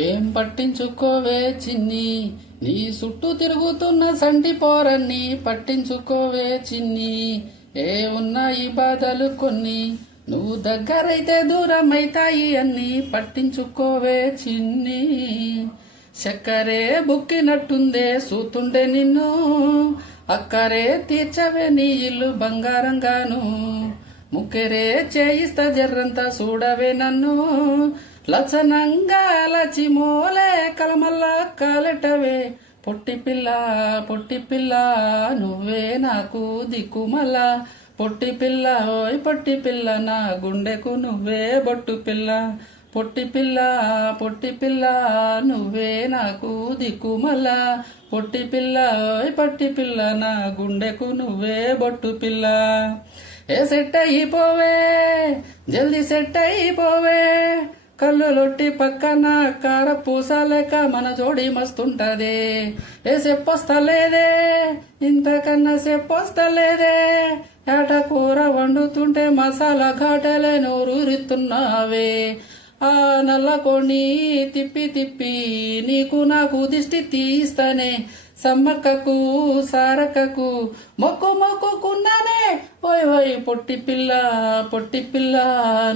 ఏం పట్టించుకోవే చిన్ని, నీ చుట్టూ తిరుగుతున్న సంటి పోరన్ని పట్టించుకోవే చిన్ని. ఏ ఉన్నాయి బాధలు కొన్ని, నువ్వు దగ్గరైతే దూరమైతాయి అన్ని పట్టించుకోవే చిన్ని. చక్కరే బుక్కినట్టుందే సూతుండే నిన్ను, అక్కరే తీర్చవే నీ ఇల్లు బంగారంగాను. ముక్కెరే చేయిస్తా జర్రంతా చూడవే నన్ను, లచనంగా లచిమోలే కలమల్ల కాలెటవే. పొట్టి పిల్ల నువ్వే నాకు దిక్కుమల్ల, పొట్టి పిల్ల ఓయ్ పొట్టి పిల్ల నా గుండెకు నువ్వే బొట్టు పిల్ల. పొట్టి పిల్ల నువ్వే నాకు దిక్కుమల్ల, పొట్టి పిల్ల ఓయ్ పొట్టి పిల్ల నా గుండెకు నువ్వే బొట్టు పిల్ల. ఏ సెట్ అయిపోవే జల్దీ సెట్ అయిపోవే, కళ్ళు లొట్టి పక్కన కార పూసలేక మన జోడి మస్తుంటదే. ఏ చెప్పొస్తలేదే ఇంతకన్నా చెప్పొస్తలేదే, ఏట కూర వండుతుంటే మసాలా ఘాటలే నోరూరిస్తున్నావే. ఆ నల్లకోని తిప్పి తిప్పి నీకు నాకు దిష్టి తీస్తానే, సమ్మక్కకు సారక్కకు మొక్కుకున్నానే. ఓయ్ ఓయ్ పొట్టి పిల్ల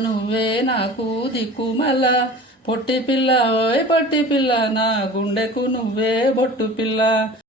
నువ్వే నాకు దిక్కుమల్ల, పొట్టి పిల్ల ఓయ్ పొట్టి పిల్ల నా గుండెకు నువ్వే బొట్టు పిల్ల.